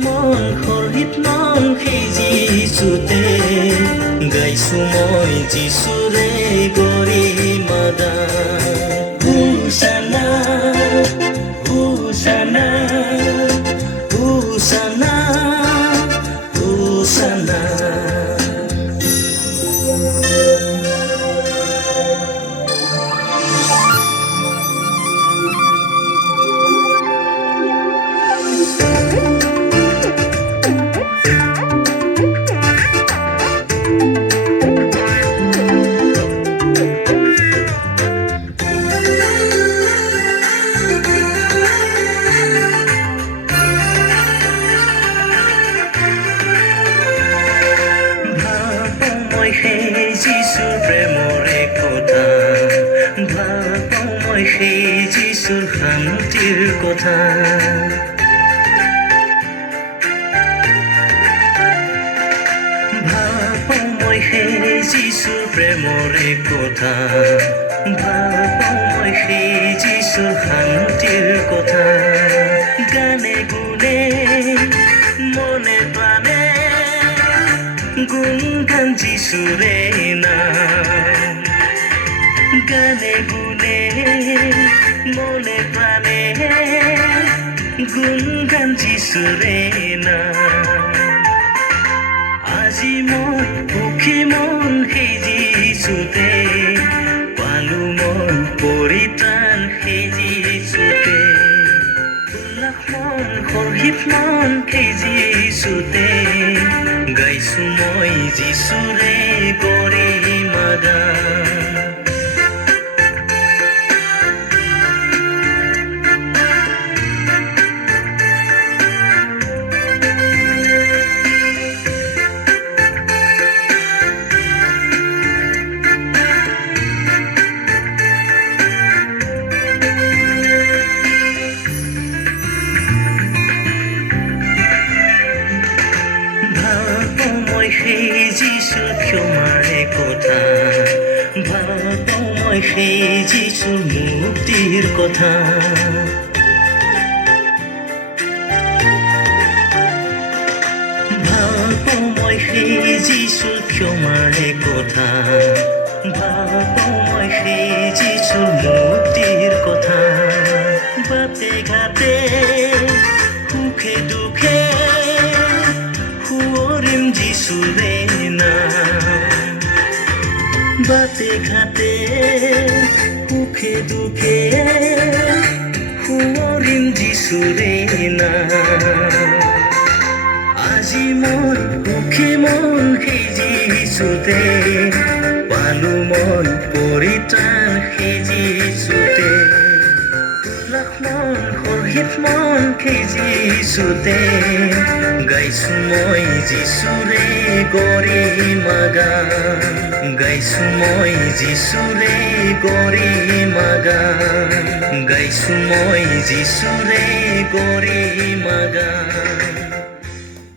মন হৰিত মন সেই যিচুতে গাইছো মই যিচুৰে গৰিমা গান হোচানা হোচানা হোচানা হোচানা সেই যিচুৰ প্ৰেমৰে কথা ভাল পাওঁ মই সেই যিচুৰ শান্তিৰ কথা ভাল পাওঁ মই সেই যিচুৰ প্ৰেমৰে কথা ভাল পাওঁ মই সেই যিচুৰ শান্তিৰ কথা গানে গুণে মনে প্ৰাণে গুণগান যিচুৰে নাম গানে গুণে মনে প্ৰাণে গুণগান যিচুৰে নাম আজি মই সুখী মন সেই যিচুতে পালো মন পৰিত্ৰাণ সেই যিচুতে উল্লাস মন হৰ্ষিত মন সেই যিচুতে গাইছো মই যিচুৰে গৰিমা গান মই সেই যিচুৰ ক্ষমাৰে কথা ভাল পাওঁ মই সেই যিচুৰ মুক্তিৰ কথা ভাল পাওঁ মই সেই যিচুৰ ক্ষমাৰে কথা ভাল পাওঁ মই সেই যিচুৰ মুক্তিৰ কথা বাটে ঘাটে সুখে দুখে সুঁৱৰিম যিচুৰে নাম বাটে ঘাটে সুখে দুখে সুঁৱৰিম যিচুৰে নাম আজি মই সুখী মন সেই যিচুতে পালো মন পৰিত্ৰাণ সেই যিচুতে উল্লাস মন হৰ্ষিত মন সেই যিচুতে গাইছো মই যিচুৰে গৰিমা গান গাইছো মই যিচুৰে গৰিমা গান গাইছো মই যিচুৰে গৰিমা গান